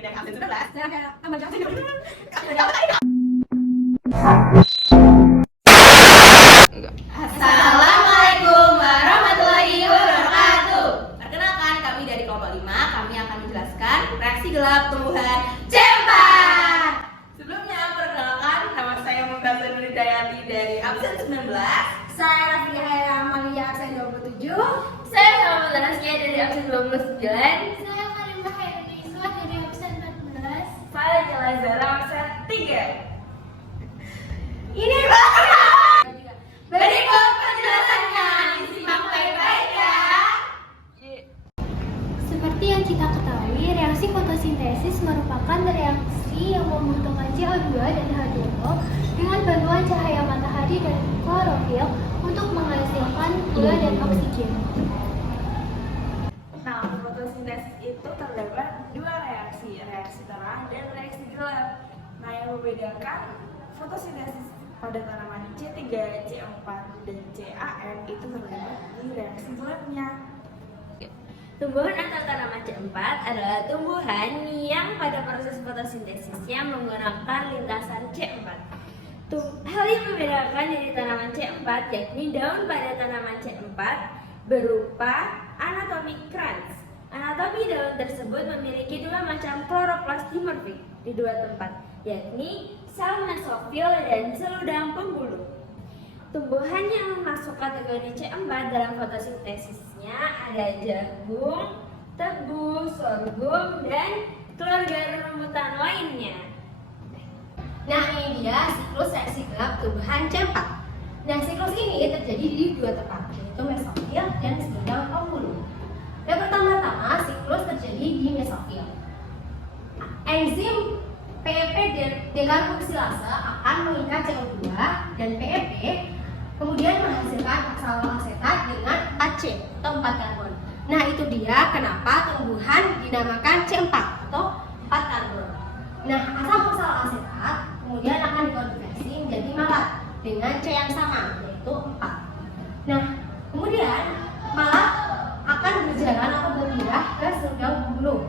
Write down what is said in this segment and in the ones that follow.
dari absen 11. Assalamualaikum warahmatullahi wabarakatuh. Perkenalkan, kami dari kelompok 5. Kami akan menjelaskan reaksi gelap tumbuhan C4. Sebelumnya, perkenalkan, nama saya Mumtazah Nuridayati dari absen 19. Saya Rafia Hera Amalia absen 27. Saya Muhammad Raskia dari absen 29. Saya Karimah Hairani Iswa dari absen 14. Saya Jelazara absen 3. Ini berikut penjelasannya, disimak baik-baik ya. Seperti yang kita ketahui, reaksi fotosintesis merupakan reaksi yang membutuhkan CO2 dan H2O dengan bantuan cahaya matahari dan klorofil untuk menghasilkan gula dan oksigen. Nah, fotosintesis itu terdapat dua reaksi terang dan reaksi gelap. Nah, yang membedakan fotosintesis pada tanaman C3, C4, dan CAN itu terdapat di reaksi gelapnya. Tumbuhan atau tanaman C4 adalah tumbuhan yang pada proses fotosintesisnya menggunakan lintasan C4. Hal yang membedakan dari tanaman C4 yakni daun pada tanaman C4 berupa anatomi crans. Anatomi daun tersebut memiliki dua macam kloroplas dimorfik di dua tempat, yakni sel mesofil dan seludang pembuluh. Tumbuhan yang masuk kategori C4 dalam fotosintesisnya ada jagung, tebu, sorghum, dan keluarga rambutan lainnya. Nah, ini dia siklus reaksi gelap tumbuhan C4. Nah, siklus ini terjadi di dua tempat, yaitu mesofil dan seludang pembuluh. Yang pertama-tama, siklus terjadi di mesofil. Enzim PEP dekarboksilase akan mengikat CO2 dan PEP, kemudian menghasilkan oksaloasetat dengan 4C atau 4 karbon. Nah, itu dia kenapa tumbuhan dinamakan C4 atau 4 karbon. Nah, asam oksaloasetat kemudian akan dikonversi menjadi malat dengan C yang sama, yaitu 4. Nah, kemudian malat akan berjalan atau berpindah ke seludang pembuluh.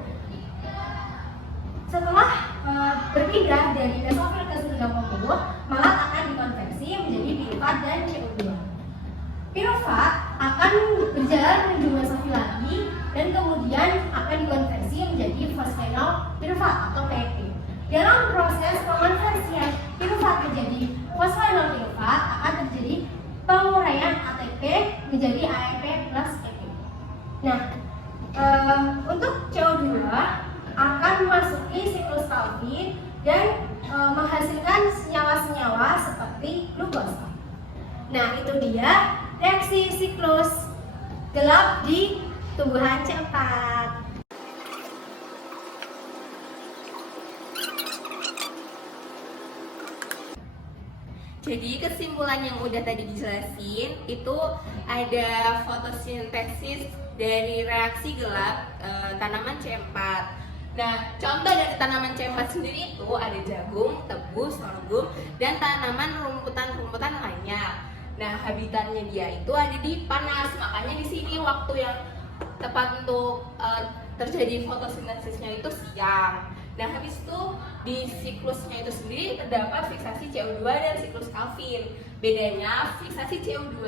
Setelah berpindah dari mesofil ke seludang pembuluh, malat akan dikonversi menjadi piruvat dan CO2. Piruvat akan berjalan menuju mesofil lagi dan kemudian akan dikonversi menjadi fosfenol piruvat atau PEP. Dalam proses pengonversian piruvat menjadi fosfenol piruvat akan terjadi penguraian ATP menjadi AMP plus EP. Nah, untuk CO2 akan memasuki siklus Calvin dan menghasilkan senyawa-senyawa seperti glukosa. Nah, itu dia reaksi siklus gelap di tumbuhan C4. Jadi kesimpulan yang udah tadi dijelasin itu ada fotosintesis dari reaksi gelap tanaman C4. Nah, contoh dari tanaman C4 sendiri itu ada jagung, tebu, sorghum, dan tanaman rumputan-rumputan lainnya. Nah, habitatnya dia itu ada di panas, makanya di sini waktu yang tepat untuk terjadi fotosintesisnya itu siang. Nah, habis itu di siklusnya itu sendiri terdapat fiksasi CO2 dan siklus Calvin. Bedanya fiksasi CO2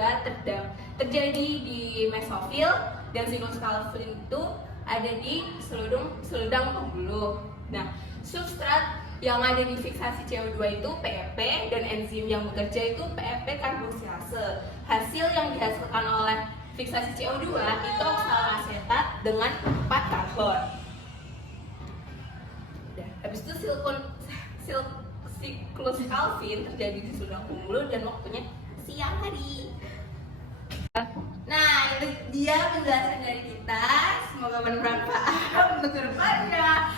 terjadi di mesofil dan siklus Calvin itu ada di seludang pembuluh. Nah, substrat yang ada di fiksasi CO2 itu PEP dan enzim yang bekerja itu PEP karboksilase. Hasil yang dihasilkan oleh fiksasi CO2 itu oksaloasetat dengan 4 karbon. Habis itu siklus Calvin terjadi di seludang pembuluh dan waktunya siang hari. Nah, itu dia penjelasan dari kita. Semoga bermanfaat untuk kedepannya.